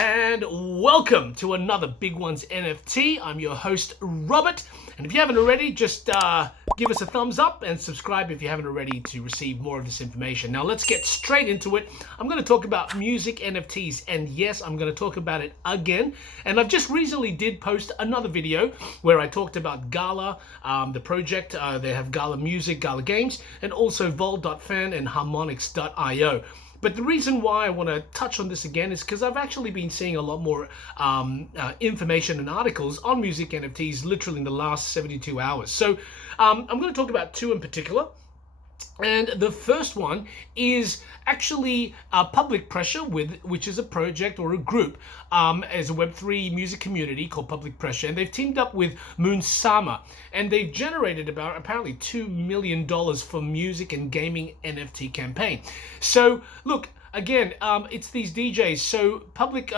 And welcome to another Big Ones NFT. I'm your host, Robert. And if you haven't already, just give us a thumbs up and subscribe if you haven't already to receive more of this information. Now let's get straight into it. I'm going to talk about music NFTs. And yes, I'm going to talk about it again. And I've just recently did post another video where I talked about Gala, the project. They have Gala Music, Gala Games, and also Vol.fan and Harmonix.io. But the reason why I want to touch on this again is because I've actually been seeing a lot more information and articles on music NFTs literally in the last 72 hours. So I'm going to talk about two in particular. And the first one is actually Public Pressure, which is a project or a group as a Web3 music community called Public Pressure. And they've teamed up with Moonsama. And they've generated about apparently $2 million for music and gaming NFT campaign. So look, again, it's these DJs. So Public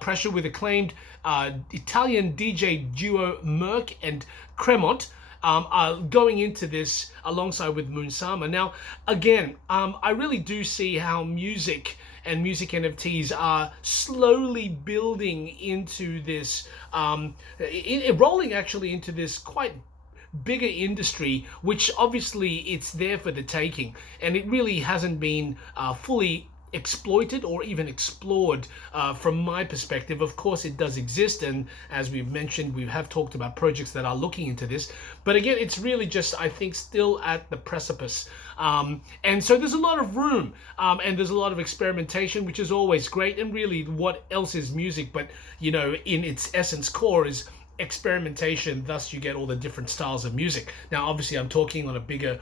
Pressure with acclaimed Italian DJ duo Merck and Cremont are going into this alongside with Moonsama. Now, again, I really do see how music and music NFTs are slowly building into this, rolling actually into this quite bigger industry, which obviously it's there for the taking, and it really hasn't been fully exploited or even explored from my perspective. Of course it does exist, and as we've mentioned, we have talked about projects that are looking into this, but again, it's really just, I think, still at the precipice, and so there's a lot of room, and there's a lot of experimentation, which is always great. And really, what else is music but, you know, in its essence core is experimentation. Thus you get all the different styles of music. Now obviously I'm talking on a bigger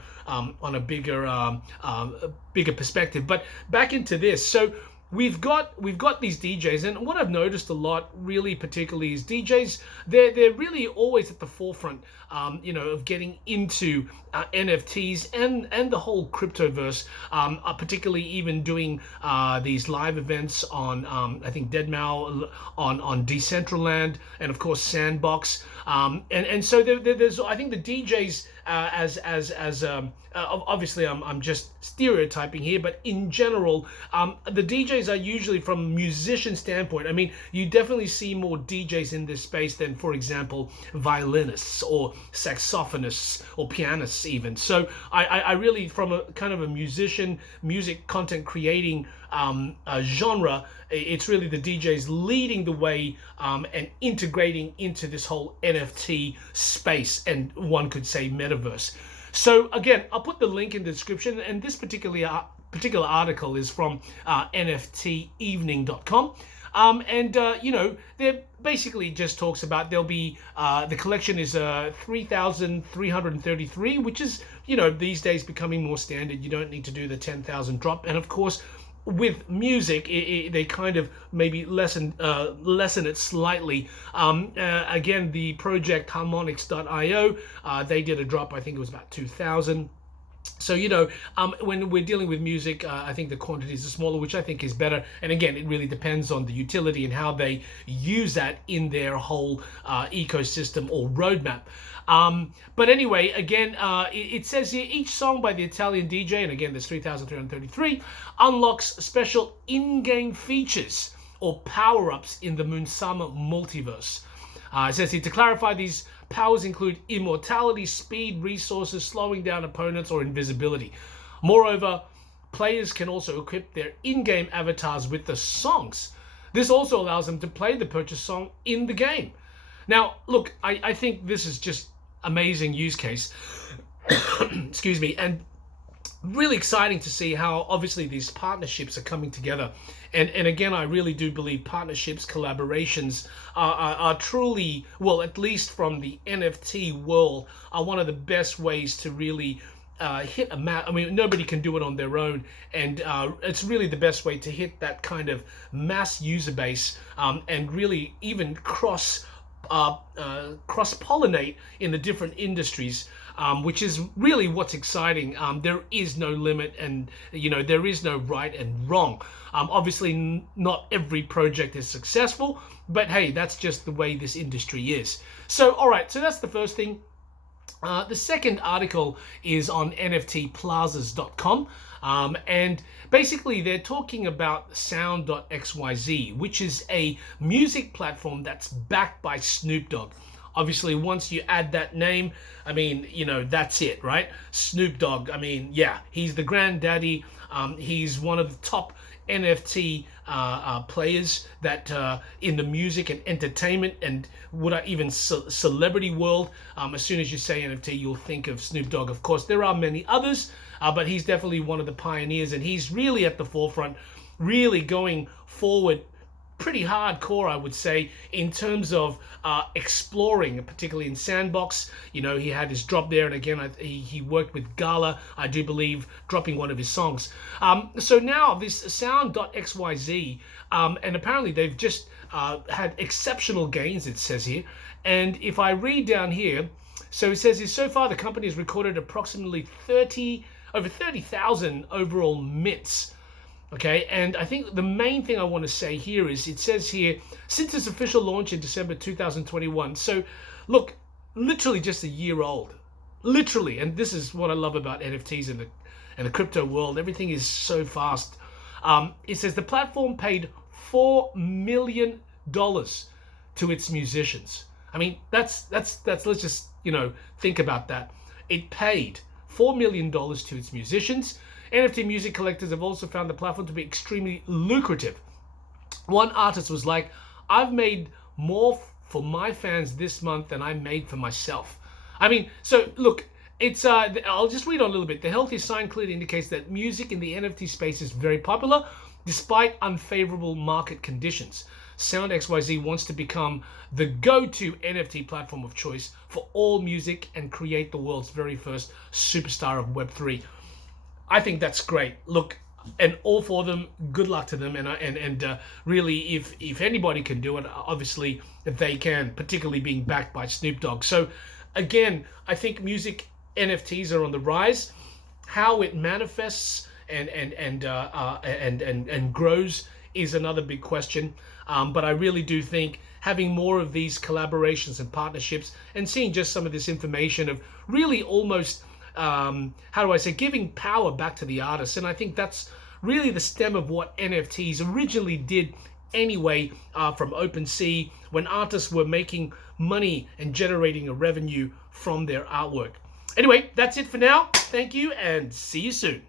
bigger perspective, but back into this. So we've got these DJs, and what I've noticed a lot really particularly is DJs, they're really always at the forefront, you know, of getting into NFTs and the whole cryptoverse, particularly even doing these live events on I think deadmau, on Decentraland, and of course Sandbox, and so there's, I think, the DJs obviously I'm just stereotyping here, but in general, the DJs are usually, from a musician standpoint, I mean, you definitely see more DJs in this space than, for example, violinists or saxophonists or pianists even. So I really, from a kind of a musician, music content creating genre, it's really the DJs leading the way and integrating into this whole NFT space, and one could say metaverse. So again, I'll put the link in the description, and this particular article is from nftevening.com. And you know, there basically just talks about there'll be the collection is 3,333, which is, you know, these days becoming more standard. You don't need to do the 10,000 drop, and of course with music they kind of maybe lessen it slightly. Again, the project Harmonix.io, they did a drop, I think it was about 2,000. So, you know, when we're dealing with music, I think the quantities are smaller, which I think is better. And again, it really depends on the utility and how they use that in their whole ecosystem or roadmap. But anyway, again, it says here, each song by the Italian DJ, and again, there's 3,333, unlocks special in-game features or power-ups in the Moonsama multiverse. It says here, to clarify, these powers include immortality, speed, resources, slowing down opponents, or invisibility. Moreover, players can also equip their in-game avatars with the songs. This also allows them to play the purchased song in the game. Now, look, I think this is just amazing use case. Excuse me. And really exciting to see how obviously these partnerships are coming together. And again, I really do believe partnerships, collaborations are truly, well, at least from the NFT world, are one of the best ways to really hit a mass. I mean, nobody can do it on their own, and it's really the best way to hit that kind of mass user base, and really even cross-pollinate in the different industries, which is really what's exciting. There is no limit, and you know, there is no right and wrong. Obviously not every project is successful, but hey, that's just the way this industry is. So all right, so that's the first thing. The second article is on nftplazas.com, and basically they're talking about sound.xyz, which is a music platform that's backed by Snoop Dogg. Obviously, once you add that name, I mean, you know, that's it, right? Snoop Dogg, I mean, yeah, he's the granddaddy. He's one of the top NFT players that in the music and entertainment and even celebrity world. As soon as you say NFT, you'll think of Snoop Dogg. Of course, there are many others, but he's definitely one of the pioneers, and he's really at the forefront, really going forward pretty hardcore, I would say, in terms of exploring, particularly in Sandbox. You know, he had his drop there, and again, he worked with Gala, I do believe, dropping one of his songs. So now this sound.xyz, and apparently they've just had exceptional gains, it says here. And if I read down here, so it says, so far the company has recorded approximately over 30,000 overall mints. Okay, and I think the main thing I want to say here is, it says here, since its official launch in December 2021, so look, literally just a year old, literally, and this is what I love about NFTs and the crypto world. Everything is so fast. It says the platform paid $4 million to its musicians. I mean, that's let's just, you know, think about that. It paid $4 million to its musicians. NFT music collectors have also found the platform to be extremely lucrative. One artist was like, I've made more for my fans this month than I made for myself. I mean, so look, it's I'll just read on a little bit. The healthy sign clearly indicates that music in the NFT space is very popular despite unfavorable market conditions. SoundXYZ wants to become the go-to NFT platform of choice for all music and create the world's very first superstar of Web3. I think that's great. Look, and all for them. Good luck to them. And really, if anybody can do it, obviously they can, particularly being backed by Snoop Dogg. So again, I think music NFTs are on the rise. How it manifests and grows is another big question. But I really do think having more of these collaborations and partnerships, and seeing just some of this information of really almost how do I say, giving power back to the artists. And I think that's really the stem of what NFTs originally did anyway, from OpenSea, when artists were making money and generating a revenue from their artwork. Anyway, that's it for now. Thank you and see you soon.